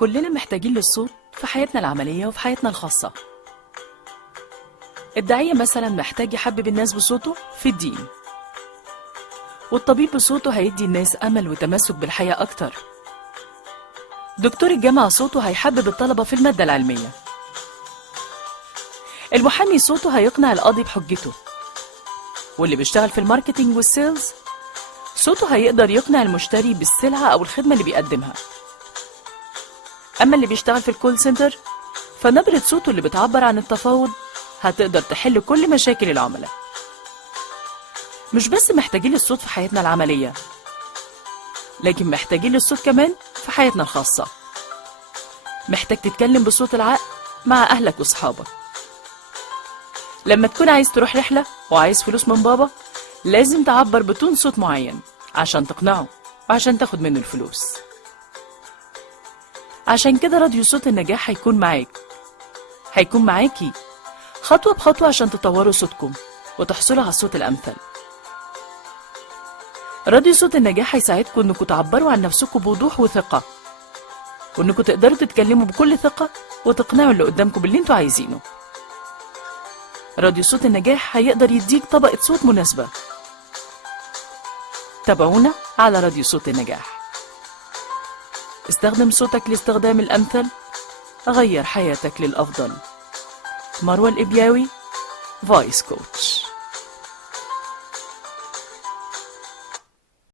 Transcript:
كلنا محتاجين للصوت في حياتنا العملية وفي حياتنا الخاصة. الداعية مثلا محتاج يحبب الناس بصوته في الدين، والطبيب بصوته هيدي الناس أمل وتمسك بالحياة أكتر. دكتور الجامعة صوته هيحبب الطلبة في المادة العلمية. المحامي صوته هيقنع القاضي بحجته، واللي بيشتغل في الماركتينج والسيلز صوته هيقدر يقنع المشتري بالسلعة أو الخدمة اللي بيقدمها. أما اللي بيشتغل في الكول سنتر فنبرة صوته اللي بتعبر عن التفاوض هتقدر تحل كل مشاكل العملاء. مش بس محتاجين للصوت في حياتنا العملية، لكن محتاجين للصوت كمان في حياتنا الخاصة. محتاج تتكلم بصوت العقل مع أهلك وصحابك. لما تكون عايز تروح رحلة وعايز فلوس من بابا لازم تعبر بتون صوت معين عشان تقنعه وعشان تاخد منه الفلوس. عشان كده راديو صوت النجاح هيكون معاكي خطوة بخطوة عشان تطوروا صوتكم وتحصلوا على الصوت الأمثل. راديو صوت النجاح هيساعدكم انكم تعبروا عن نفسكم بوضوح وثقة، وانكم تقدروا تتكلموا بكل ثقة وتقنعوا اللي قدامكم باللي انتوا عايزينه. راديو صوت النجاح هيقدر يديك طبقة صوت مناسبة. تابعونا على راديو صوت النجاح. استخدم صوتك لاستخدام الأمثل، غير حياتك للأفضل. مروة الإبياوي، فويس كوتش.